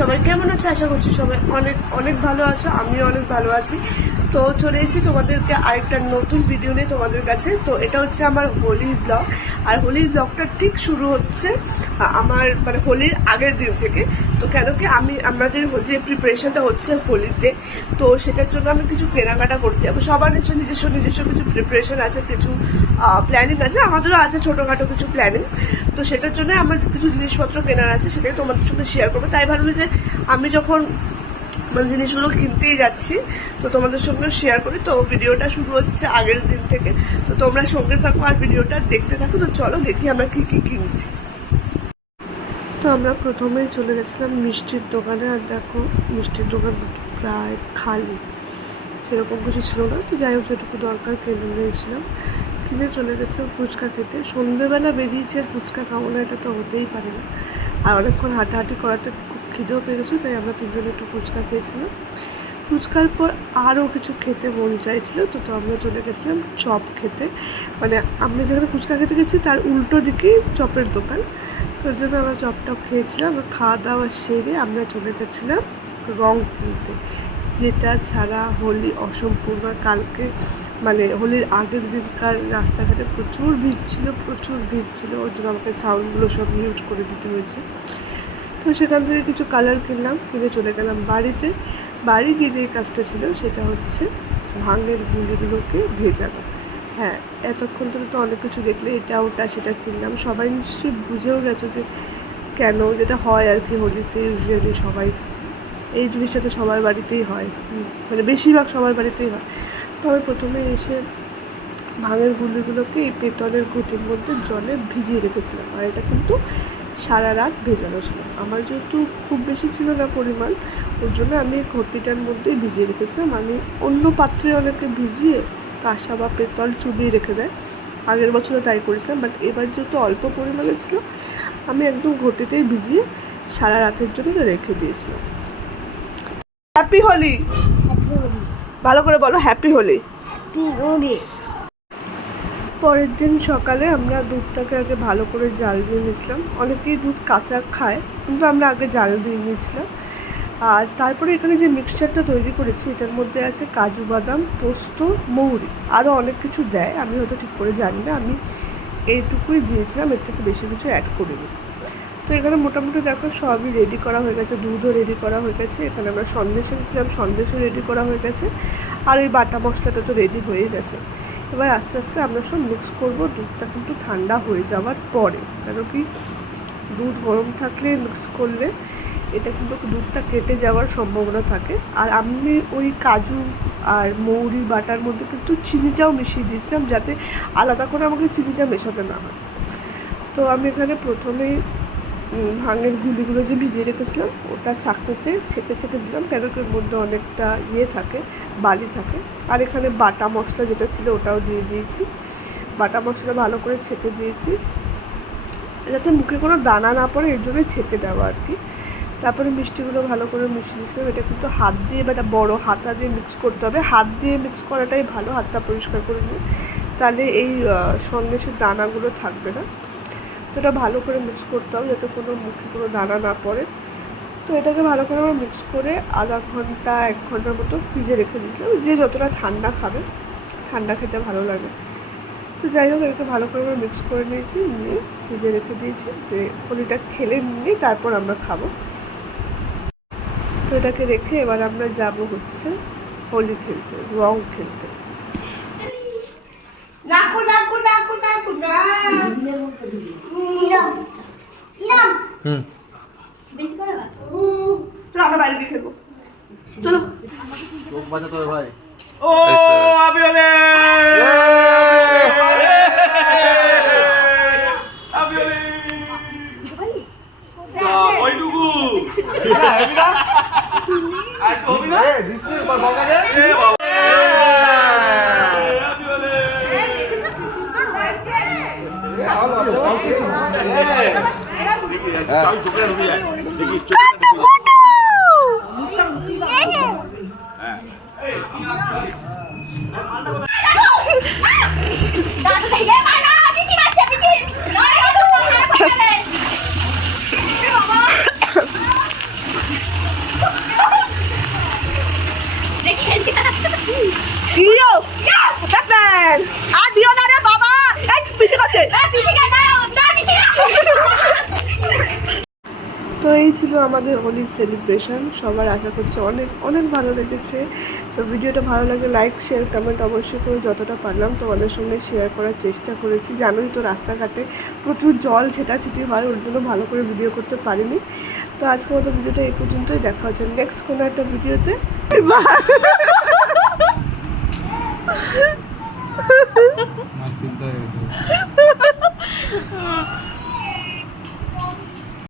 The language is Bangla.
সবাই কেমন আছে? আশা করছি সবাই অনেক অনেক ভালো আছো, আমিও অনেক ভালো আছি। তো চলে এসেছি তোমাদেরকে আরেকটা নতুন ভিডিও নিয়ে তোমাদের কাছে। তো এটা হচ্ছে আমার হোলির ব্লগ, আর হোলির ব্লগটা ঠিক শুরু হচ্ছে আমার মানে হোলির আগের দিন থেকে। তো কেন কি আমাদের যে প্রিপারেশনটা হচ্ছে হোলিতে, তো সেটার জন্য আমি কিছু কেনাকাটা করতে যাবো। সবার নিজস্ব কিছু প্রিপারেশন আছে, কিছু প্ল্যানিং আছে, আমাদেরও আছে ছোটোখাটো কিছু প্ল্যানিং। তো সেটার জন্য আমার কিছু জিনিসপত্র কেনার আছে, সেটাই তোমাদের সঙ্গে শেয়ার করবো। তাই ভাবলাম যে আমি যখন মানে জিনিসগুলো কিনতেই যাচ্ছি তো তোমাদের সঙ্গে শেয়ার করি। তো ভিডিওটা শুরু হচ্ছে আগের দিন থেকে, তো তোমরা সঙ্গে থাকো আর ভিডিওটা দেখতে থাকো। তো চলো দেখি আমরা কি কি কিনছি। তো আমরা প্রথমেই চলে গেছিলাম মিষ্টির দোকানে, আর দেখো মিষ্টির দোকান প্রায় খালি, সেরকম কিছু ছিল না। তো যাই হোক যেটুকু দরকার কিনে নিয়েছিলাম, কিনে চলে গেছিলাম ফুচকা খেতে। সন্ধ্যেবেলা বেরিয়েছে আর ফুচকা খাবো না, এটা তো হতেই পারে না। আর অনেকক্ষণ হাঁটাহাঁটি করাতে খুব খিদেও পেয়ে গেছিলো, তাই আমরা তিনজনে একটু ফুচকা খেয়েছিলাম। ফুচকার পর আরও কিছু খেতে মন চাইছিলো, তো আমরা চলে গেছিলাম চপ খেতে। মানে আমরা যেখানে ফুচকা খেতে গেছি তার উল্টো দিকেই চপের দোকান, তো ওই জন্য আমরা চপটপ খেয়েছিলাম। খাওয়া দাওয়া সেরে আমরা চলে গেছিলাম রং কিনতে, যেটা ছাড়া হোলি অসম্পূর্ণ। কালকে মানে হোলির আগের দিনকার রাস্তাঘাটে প্রচুর ভিড় ছিল, ওর জন্য আমাকে সাউন্ডগুলো সব মিউট করে দিতে হয়েছে। তো সেখান থেকে কিছু কালার কিনলাম, কিনে চলে গেলাম বাড়িতে। বাড়ি গিয়ে যে কাজটা ছিল সেটা হচ্ছে ভাঙের গুঁড়িগুলোকে ভেজানো। হ্যাঁ, এতক্ষণ ধরে তো অনেক কিছু দেখলে, এটা ওটা সেটা কিনলাম। সবাই নিশ্চয়ই বুঝেও গেছো যে কেন, যেটা হয় আর কি হোলিতে ইউজুয়ালি সবাই এই জিনিসটা তো সবার বাড়িতেই হয়, মানে বেশিরভাগ সবার বাড়িতেই হয়। তো আমি প্রথমে এসে ভাঙের গুঁড়িগুলোকে এই পেতলের ঘটির মধ্যে জলে ভিজিয়ে রেখেছিলাম, আর এটা কিন্তু সারা রাত ভেজানো ছিল। আমার যেহেতু খুব বেশি ছিল না পরিমাণ, ওর জন্য আমি ঘটিটার মধ্যেই ভিজিয়ে রেখেছিলাম। আমি অন্য পাত্রে অনেকে ভিজিয়ে কাঁসা বা পেতল চুবিয়ে রেখে দেয়, আগের বছরও তাই করেছিলাম, বাট এবার যেহেতু অল্প পরিমাণে ছিল আমি একদম ঘটিতেই ভিজিয়ে সারা রাতের জন্য রেখে দিয়েছিলাম। হ্যাপি হোলি, ভালো করে বলো হ্যাপি হোলি। পরের দিন সকালে আমরা দুধটাকে আগে ভালো করে জাল দিয়ে নিয়েছিলাম। অনেকেই দুধ কাঁচা খায়, কিন্তু আমরা আগে জাল দিয়ে নিয়েছিলাম। আর তারপরে এখানে যে মিক্সচারটা তৈরি করেছি, এটার মধ্যে আছে কাজু বাদাম, পোস্ত, মৌরি, আরও অনেক কিছু দেয়, আমি হয়তো ঠিক করে জানি না। আমি এইটুকুই দিয়েছিলাম, এর থেকে বেশি কিছু অ্যাড করিনি। তো এখানে মোটামুটি দেখো সবই রেডি করা হয়ে গেছে, দুধও রেডি করা হয়ে গেছে। এখানে আমরা সন্দেশ এনেছিলাম, সন্দেশও রেডি করা হয়ে গেছে, আর ওই বাটা মশলাটা তো রেডি হয়ে গেছে। এবার আস্তে আস্তে আমরা সব মিক্স করবো, দুধটা কিন্তু ঠান্ডা হয়ে যাওয়ার পরে। কেন কি দুধ গরম থাকলে মিক্স করলে এটা কিন্তু দুধটা কেটে যাওয়ার সম্ভাবনা থাকে। আর আমি ওই কাজু আর মৌরি বাটার মধ্যে কিন্তু চিনিটাও মিশিয়ে দিয়েছিলাম, যাতে আলাদা করে আমাকে চিনিটা মেশাতে না হয়। তো আমি এখানে প্রথমেই ভাঙের গুঁড়িগুলো যে ভিজিয়ে রেখেছিলাম ওটা ছাঁকনিতে ছেঁকে দিলাম, কেন কি ওর মধ্যে অনেকটা থাকে, বালি থাকে। আর এখানে বাটা মশলা যেটা ছিল ওটাও দিয়ে দিয়েছি, বাটা মশলা ভালো করে ছেঁকে দিয়েছি, যাতে মুখে কোনো দানা না পড়ে, এর জন্যই ছেঁকে দেওয়া আর কি। তারপরে মিষ্টিগুলো ভালো করে মিশিয়ে দিয়েছিলাম। এটা কিন্তু হাত দিয়ে বা একটা বড়ো হাতা দিয়ে মিক্স করতে হবে, হাত দিয়ে মিক্স করাটাই ভালো, হাতটা পরিষ্কার করে নিয়ে, তাহলে এই সন্দেশের দানাগুলো থাকবে না। তো এটা ভালো করে মিক্স করতে হবে যাতে কোনো মুখে কোনো দানা না পড়ে। তো এটাকে ভালো করে আমরা মিক্স করে আধা ঘন্টা 1 ঘন্টার মতো ফ্রিজে রেখে দিয়েছিলাম, যে যতটা ঠান্ডা খাবে, ঠান্ডা খেতে ভালো লাগে। তো যাই হোক এটাকে ভালো করে আমরা মিক্স করে নিয়েছি, নিয়ে ফ্রিজে রেখে দিয়েছি, যে হোলিটা খেলে নিয়ে তারপর আমরা খাবো। তো এটাকে রেখে এবার আমরা যাব হচ্ছে হোলি খেলতে, রং খেলতে। আমরা বাইরে গিয়ে খেলবো, চলো। ভাই ও আমি আর দিও না রে বাবা, এই পিছে কাছে। তো এই ছিল আমাদের হোলির সেলিব্রেশন। সবার আশা করছি অনেক অনেক ভালো লেগেছে। তো ভিডিওটা ভালো লাগে লাইক শেয়ার কমেন্ট অবশ্যই করে, যতটা পারলাম তোমাদের সঙ্গে শেয়ার করার চেষ্টা করেছি। জানোই তো রাস্তাঘাটে প্রচুর জল ছেটাছিটি হয়, ওর জন্য ভালো করে ভিডিও করতে পারিনি। তো আজকের মতো ভিডিওটা এই পর্যন্তই, দেখা হচ্ছে নেক্সট কোনো একটা ভিডিওতে। চিন্তা হয়েছে